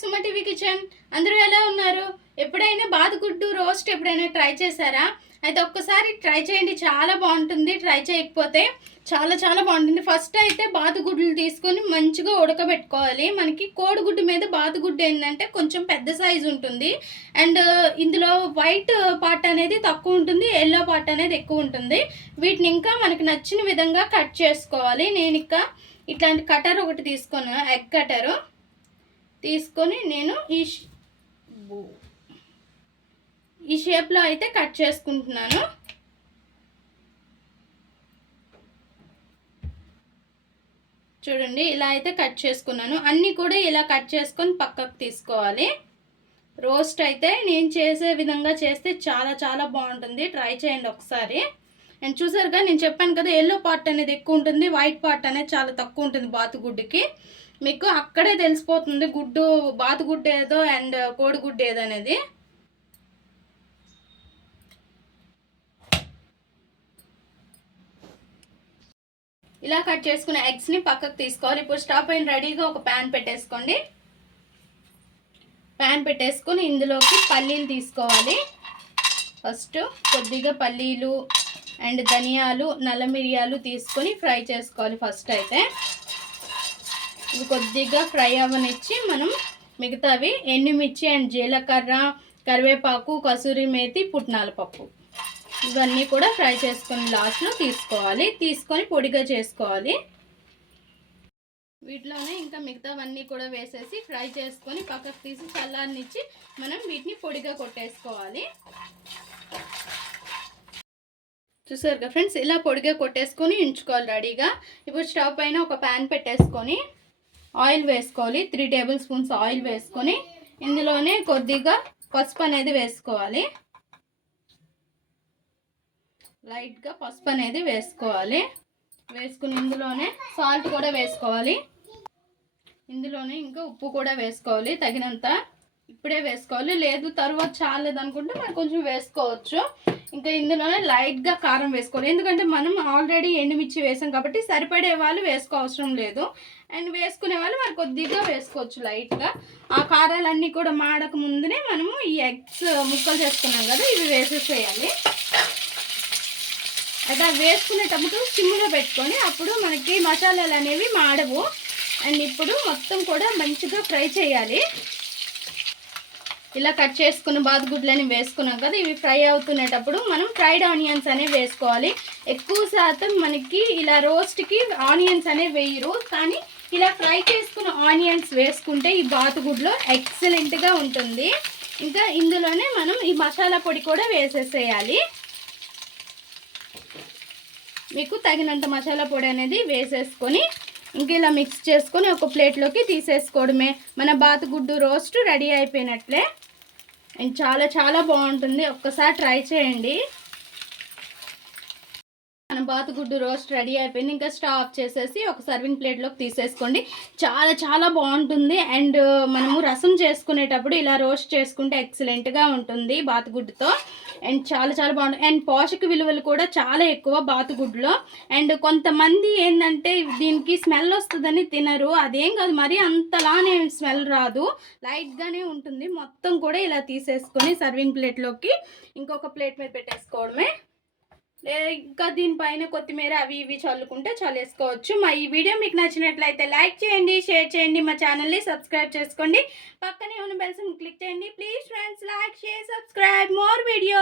Suma TV kitchen. అందరూ ఎలా ఉన్నారు? ఎప్పుడైనా బాతుగుడ్డు రోస్ట్ ఎప్పుడైనా ట్రై చేశారా? అయితే ఒక్కసారి ట్రై చేయండి, చాలా బాగుంటుంది. ట్రై చేయకపోతే చాలా చాలా బాగుంటుంది. ఫస్ట్ అయితే బాతుగుడ్లు తీసుకొని మంచిగా ఉడకబెట్టుకోవాలి. మనకి కోడిగుడ్డు మీద బాతుగుడ్డు ఏంటంటే కొంచెం పెద్ద సైజు ఉంటుంది. అండ్ ఇందులో వైట్ పార్ట్ అనేది తక్కువ ఉంటుంది, ఎల్లో పార్ట్ అనేది ఎక్కువ ఉంటుంది. వీటిని ఇంకా మనకి నచ్చిన విధంగా కట్ చేసుకోవాలి. నేను ఇంకా ఇట్లాంటి కటర్ ఒకటి తీసుకున్నాను, ఎగ్ కటరు తీసుకొని నేను ఈ షేప్లో అయితే కట్ చేసుకుంటున్నాను. చూడండి, ఇలా అయితే కట్ చేసుకున్నాను. అన్నీ కూడా ఇలా కట్ చేసుకొని పక్కకు తీసుకోవాలి. రోస్ట్ అయితే నేను చేసే విధంగా చేస్తే చాలా చాలా బాగుంటుంది. ట్రై చేయండి ఒకసారి. అండ్ చూసారుగా, నేను చెప్పాను కదా, ఎల్లో పార్ట్ అనేది ఎక్కువ ఉంటుంది, వైట్ పార్ట్ అనేది చాలా తక్కువ ఉంటుంది బాతుగుడ్డుకి. మీకు అక్కడే తెలిసిపోతుంది బాతుగుడ్డు ఏదో అండ్ కోడిగుడ్డు ఏదో అనేది. ఇలా కట్ చేసుకున్న ఎగ్స్ని పక్కకు తీసుకోవాలి. ఇప్పుడు స్టవ్ పైన రెడీగా ఒక ప్యాన్ పెట్టేసుకోండి. ప్యాన్ పెట్టేసుకొని ఇందులోకి పల్లీలు తీసుకోవాలి. ఫస్ట్ కొద్దిగా పల్లీలు అండ్ ధనియాలు, నల్ల మిరియాలు తీసుకొని ఫ్రై చేసుకోవాలి. ఫస్ట్ అయితే ఇవి కొద్దిగా ఫ్రై అవ్వనిచ్చి మనం మిగతావి ఎండుమిర్చి అండ్ జీలకర్ర, కరివేపాకు, కసూరి మేతి, పుట్నాల పప్పు ఇవన్నీ కూడా ఫ్రై చేసుకొని లాస్ట్లో తీసుకోవాలి. తీసుకొని పొడిగా చేసుకోవాలి. వీటిలోనే ఇంకా మిగతావన్నీ కూడా వేసేసి ఫ్రై చేసుకొని పక్కకు తీసి చల్లారనిచ్చి మనం వీటిని పొడిగా కొట్టేసుకోవాలి. చూసారుగా ఫ్రెండ్స్, ఇలా పొడిగా కొట్టేసుకొని ఉంచుకోవాలి రెడీగా. ఇప్పుడు స్టవ్ పైన ఒక ప్యాన్ పెట్టేసుకొని ఆయిల్ వేసుకోవాలి. 3 టేబుల్ స్పూన్స్ ఆయిల్ వేసుకొని ఇందులోనే కొద్దిగా పసుపు అనేది వేసుకోవాలి. లైట్గా పసుపు అనేది వేసుకోవాలి. వేసుకుని ఇందులోనే సాల్ట్ కూడా వేసుకోవాలి. ఇందులోనే ఇంకా ఉప్పు కూడా వేసుకోవాలి తగినంత. ఇప్పుడే వేసుకోవాలి, లేదు తర్వాత చాలేదు అనుకుంటే మనం కొంచెం వేసుకోవచ్చు. ఇంకా ఇందులోనే లైట్గా కారం వేసుకోవాలి. ఎందుకంటే మనం ఆల్రెడీ ఎండుమిర్చి వేసాం కాబట్టి సరిపడే వాళ్ళు వేసుకోవసరం లేదు. అండ్ వేసుకునే వాళ్ళు మరి కొద్దిగా వేసుకోవచ్చు లైట్గా. ఆ కారాలన్నీ కూడా మాడక ముందునే మనము ఈ ఎగ్స్ ముక్కలు చేసుకున్నాం కదా, ఇవి వేసేసేయాలి. అయితే వేసుకునేటప్పుడు సిమ్లో పెట్టుకొని అప్పుడు మనకి మసాలాలు అనేవి మాడవు. అండ్ ఇప్పుడు మొత్తం కూడా మంచిగా ఫ్రై చేయాలి. ఇలా కట్ చేసుకున్న బాతుగుడ్లని వేసుకున్నాం కదా, ఇవి ఫ్రై అవుతునేటప్పుడు మనం ఫ్రైడ్ ఆనియన్స్ అనేవి వేసుకోవాలి. ఎక్కువ శాతం మనకి ఇలా రోస్ట్కి ఆనియన్స్ అనేవి వేయరు, కానీ ఇలా ఫ్రై చేసుకున్న ఆనియన్స్ వేసుకుంటే ఈ బాతుగుడ్లో ఎక్సలెంట్గా ఉంటుంది. ఇంకా ఇందులోనే మనం ఈ మసాలా పొడి కూడా వేసేసేయాలి. మీకు తగినంత మసాలా పొడి అనేది వేసేసుకొని ఇంక ఇలా మిక్స్ చేసుకొని ఒక ప్లేట్లోకి తీసేసుకోవడమే. మన బాతుగుడ్డు రోస్ట్ రెడీ అయిపోయినట్లే. అండ్ చాలా చాలా బాగుంటుంది, ఒక్కసారి ట్రై చేయండి. మన బాతుగుడ్డు రోస్ట్ రెడీ అయిపోయింది. ఇంకా స్టవ్ ఆఫ్ చేసేసి ఒక సర్వింగ్ ప్లేట్లోకి తీసేసుకోండి. చాలా చాలా బాగుంటుంది. అండ్ మనము రసం చేసుకునేటప్పుడు ఇలా రోస్ట్ చేసుకుంటే ఎక్సలెంట్గా ఉంటుంది బాతుగుడ్డుతో. అండ్ చాలా చాలా బాగుంటుంది. అండ్ పోషక విలువలు కూడా చాలా ఎక్కువ బాతుగుడ్డులో. అండ్ కొంతమంది ఏంటంటే దీనికి స్మెల్ వస్తుందని తినరు. అదేం కాదు, మరి అంతలానే స్మెల్ రాదు, లైట్గానే ఉంటుంది. మొత్తం కూడా ఇలా తీసేసుకొని సర్వింగ్ ప్లేట్లోకి ఇంకొక ప్లేట్ మీద పెట్టేసుకోవడమే. ఇంకా దీనిపైన కొత్తిమీర అవి ఇవి చల్లుకుంటే చల్లేసుకోవచ్చు. మా ఈ వీడియో మీకు నచ్చినట్లయితే లైక్ చేయండి, షేర్ చేయండి, మా ఛానల్ని సబ్స్క్రైబ్ చేసుకోండి. పక్కనే ఉన్న బెల్ సింబల్ క్లిక్ చేయండి. Please friends, like, share, subscribe more video.